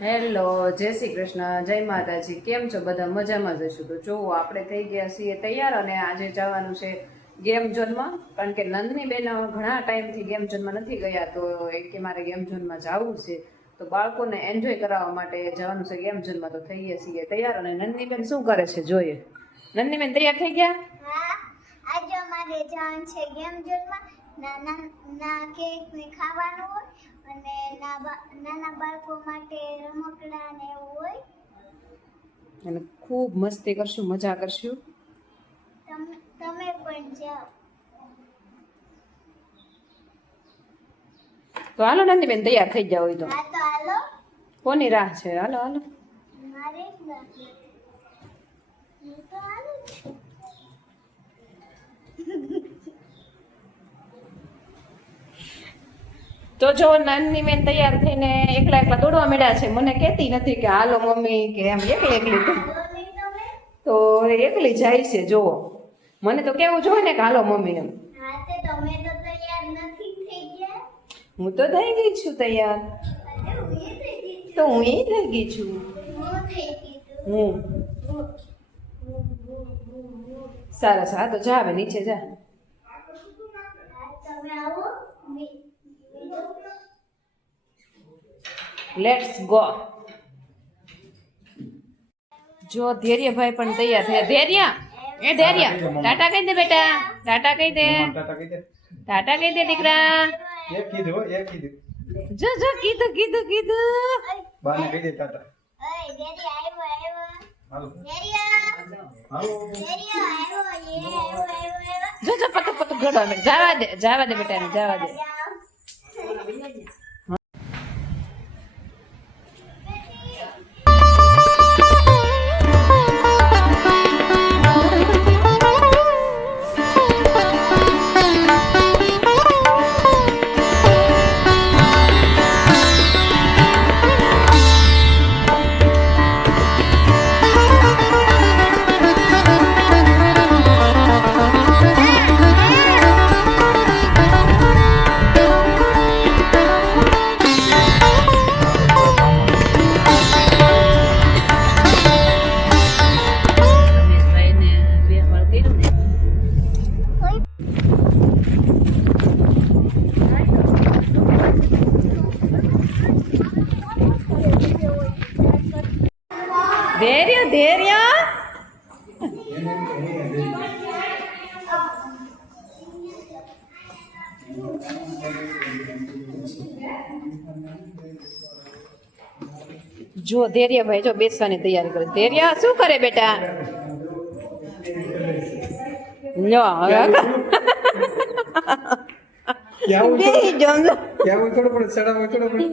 Hello, જય શ્રી કૃષ્ણ, જય માતાજી. કેમ છો બધા? મજામાં જ હશું. તો જોવો આપણે થઈ ગયા છીએ તૈયાર અને આજે જવાનું છે ગેમ ઝોનમાં. કારણ કે નંદની બેન ઘણા ટાઈમથી ગેમ ઝોનમાં નથી ગયા, તો એક કે મારે ગેમ ઝોનમાં જવું છે. તો બાળકોને એન્જોય કરાવવા માટે જવાનું છે ગેમ ઝોનમાં. તો થઈએ છીએ તૈયાર અને નંદની બેન શું કરે છે જોઈએ. નંદની બેન તૈયાર થઈ ગયા? હા, આજે અમારે જવાનું છે ગેમ ઝોનમાં. નાના કેક ને ખાવાનું હોય અને નાના બાળકો માટે રમકડા ને એવું હોય. અને ખૂબ મસ્તી કરશું, મજા કરશું. તમે પણ જાઓ. તો હાલો નંદી બેન, તૈયાર થઈ જાવ હોય તો. હા તો હાલો. કોની રાહ છે? હાલો હાલો. મારે જ નથી. હું તો હાલું છું. તો જો નાની બેન તૈયાર થઈને એકલા એકલા દોડવા માંડ્યા છે. મને કહેતી નથી કે હાલો મમ્મી, કે એમ એકલી એકલી તો એકલી જાય છે. જોવો, મને તો કેવું જોઈએ ને કે હાલો મમ્મી એમ. હા તે તમે તો તૈયાર નથી થઈ ગયા. હું તો થઈ ગઈ છું તૈયાર. તો હું એ થઈ ગઈ છું. હું થઈ ગઈ છું. હું સરસ. હા તો જા હવે નીચે જા. તમે આવો. Let's go. જો ધૈર્યભાઈ પણ તૈયાર થયા. ધૈર્ય, એ ધૈર્ય, ટાટા કહી દે બેટા, ટાટા કહી દે, ટાટા કહી દે દીકરા. એક કીધું જો જો કીધું કીધું કીધું. બાને કહી દે ટાટા. ઓય ડેડી આવ્યો. હાલો ડેડી હાલો આવ્યો. જો જો પતું પતું ઘડો. જવા દે બેટા ને, જવા દે. ધૈર્ય ધૈર્ય. જો ધૈર્યભાઈ જો બેસવાની તૈયારી કરે. ધૈર્ય શું કરે બેટા? લો હવે બેહી જાઓ, લો. ક્યાં થોડું પડે ચડાવ થોડું પડે.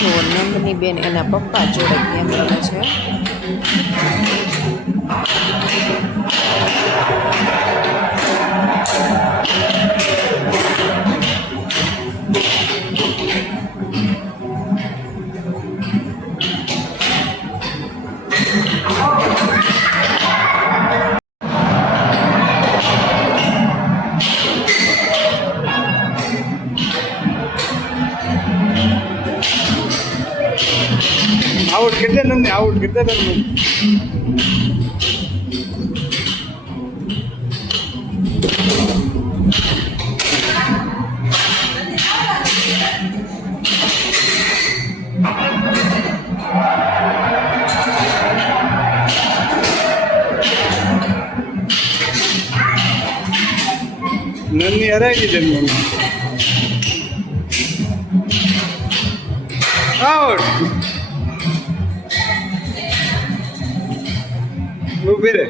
જો નંદની બેન એના પપ્પા જોડે ગેમ રમે છે. આઉટ કરતા હતા નન્ની હરાઈ દીધી મમ્મી આઉટ ઊભી રે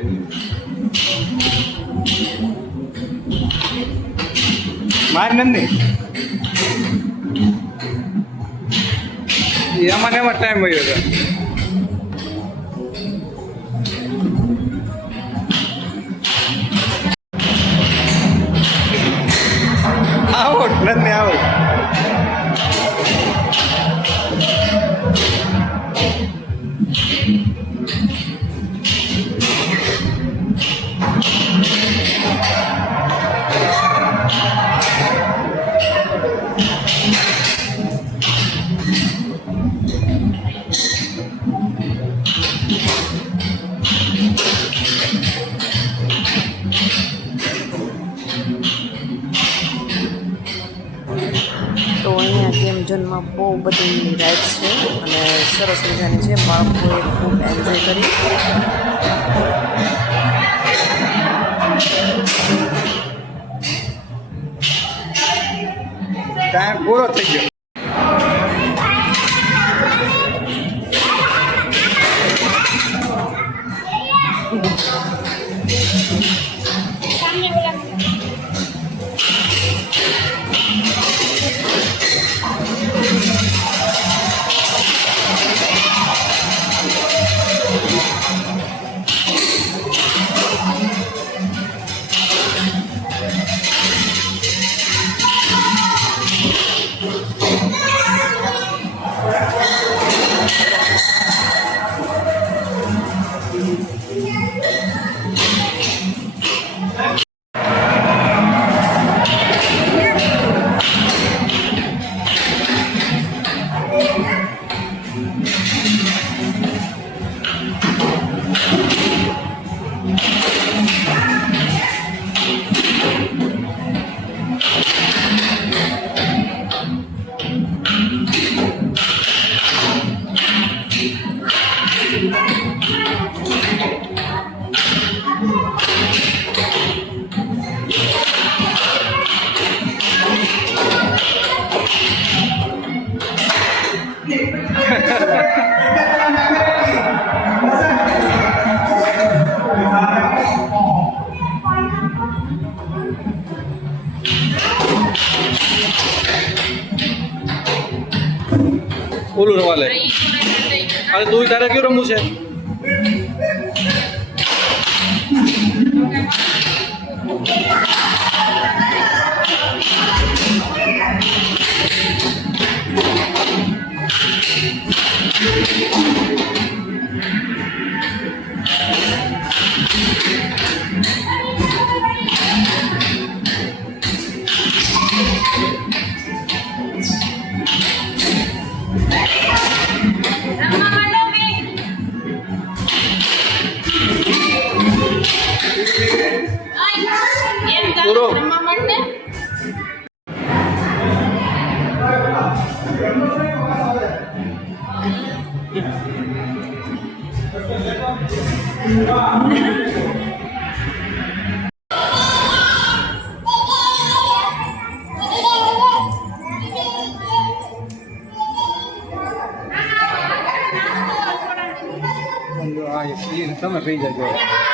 માર નન્ની એમાં ને એમાં ટાઈમ વયો હતો આઉટ નન્ની આઉટ તો અહીંયા ગેમ ઝોનમાં બહુ બધી રાઇડ્સ છે અને સરસ મજાની છે, બાળકોએ ખૂબ એન્જોય કરી. ટાઈમ પૂરો થઈ ગયો ઓલું રવા લે અરે તું તારે કયું રમવું છે પૂરો તમે પી જજો